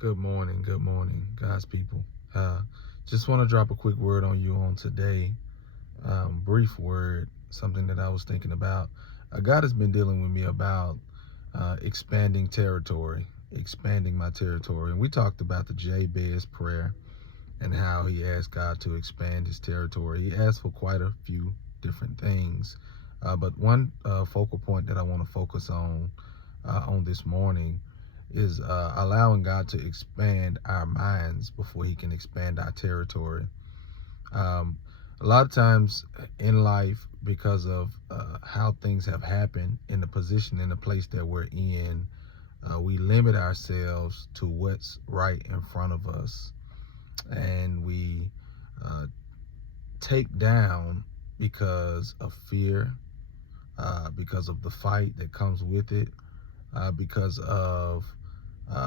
Good morning, God's people. Uh, just want to drop a quick word on you on today. Brief word, something that I was thinking about. God has been dealing with me about expanding territory, expanding my territory. And we talked about the Jabez prayer and how he asked God to expand his territory. He asked for quite a few different things. But one focal point that I want to focus on this morning is allowing God to expand our minds before he can expand our territory. Um, a lot of times in life, because of how things have happened in the position, in the place that we're in, we limit ourselves to what's right in front of us. And we uh, take down because of fear, because of the fight that comes with it, because of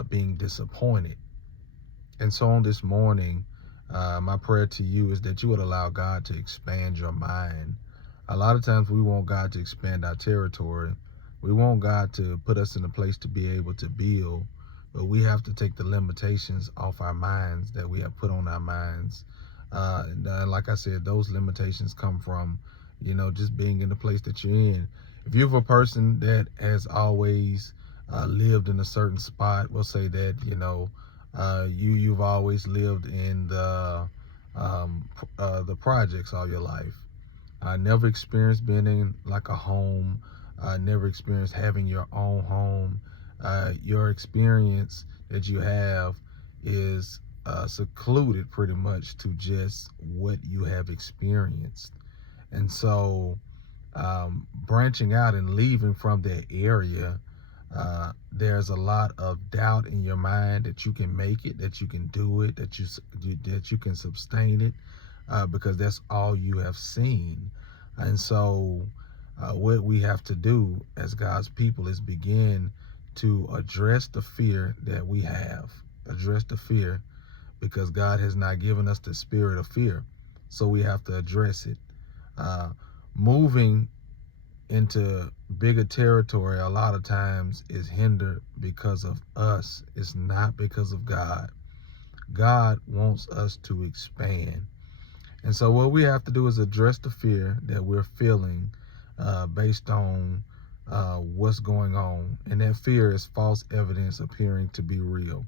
being disappointed. And so on this morning, my prayer to you is that you would allow God to expand your mind. A lot of times we want God to expand our territory. We want God to put us in a place to be able to build, but we have to take the limitations off our minds that we have put on our minds. Like I said, those limitations come from, just being in the place that you're in. If you're a person that has always lived in a certain spot, we'll say that, you've always lived in the projects all your life. I never experienced being in like a home. I never experienced having your own home. Your experience that you have is secluded pretty much to just what you have experienced. And so branching out and leaving from that area, there's a lot of doubt in your mind that you can make it, that you can do it, that you can sustain it, because that's all you have seen. And so, what we have to do as God's people is begin to address the fear that we have. Address the fear, because God has not given us the spirit of fear. So we have to address it. Moving into bigger territory a lot of times is hindered because of us. It's not because of God. God wants us to expand. And so what we have to do is address the fear that we're feeling based on what's going on. And that fear is false evidence appearing to be real.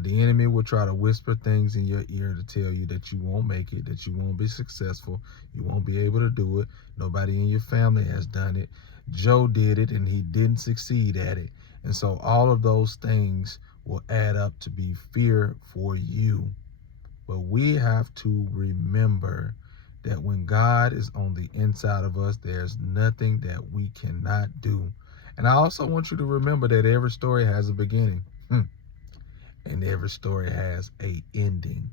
The enemy will try to whisper things in your ear to tell you that you won't make it, that you won't be successful, you won't be able to do it. Nobody in your family has done it. Joe did it and he didn't succeed at it. And so all of those things will add up to be fear for you. But we have to remember that when God is on the inside of us, there's nothing that we cannot do. And I also want you to remember that every story has a beginning. And every story has a ending.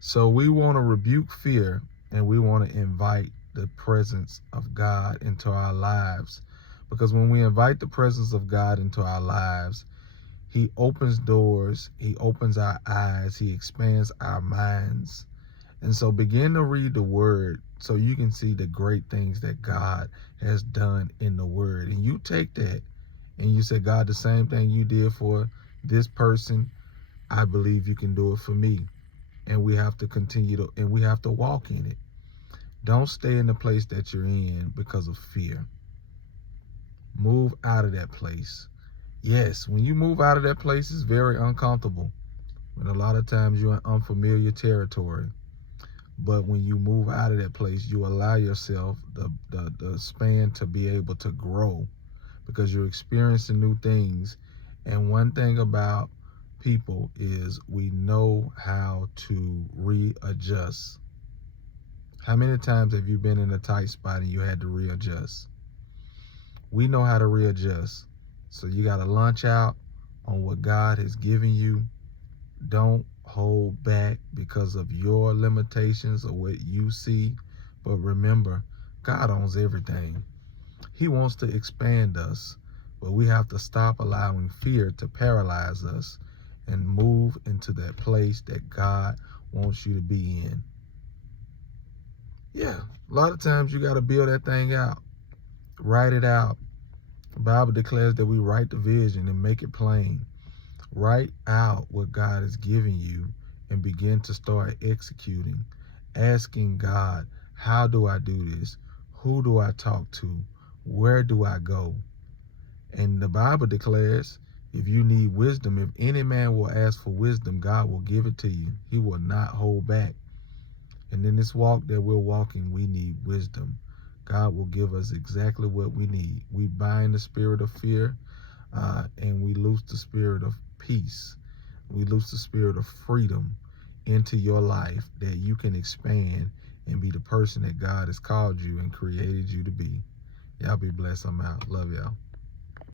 So we want to rebuke fear, and we want to invite the presence of God into our lives. Because when we invite the presence of God into our lives, he opens doors, he opens our eyes, he expands our minds. And so begin to read the word so you can see the great things that God has done in the word. And you take that and you say, God, the same thing you did for this person, I believe you can do it for me. And we have to and we have to walk in it. Don't stay in the place that you're in because of fear. Move out of that place. Yes, when you move out of that place, it's very uncomfortable. And a lot of times you're in unfamiliar territory. But when you move out of that place, you allow yourself the span to be able to grow, because you're experiencing new things. And one thing about people is we know how to readjust. How many times have you been in a tight spot and you had to readjust? We know how to readjust. So you got to launch out on what God has given you. Don't hold back because of your limitations or what you see. But remember, God owns everything. He wants to expand us, but we have to stop allowing fear to paralyze us and move into that place that God wants you to be in. Yeah, a lot of times you got to build that thing out. Write it out. The Bible declares that we write the vision and make it plain. Write out what God is giving you and begin to start executing, asking God, how do I do this? Who do I talk to? Where do I go? And the Bible declares, if you need wisdom, if any man will ask for wisdom, God will give it to you. He will not hold back. And in this walk that we're walking, we need wisdom. God will give us exactly what we need. We bind the spirit of fear, and we loose the spirit of peace. We loose the spirit of freedom into your life, that you can expand and be the person that God has called you and created you to be. Y'all be blessed. I'm out. Love y'all.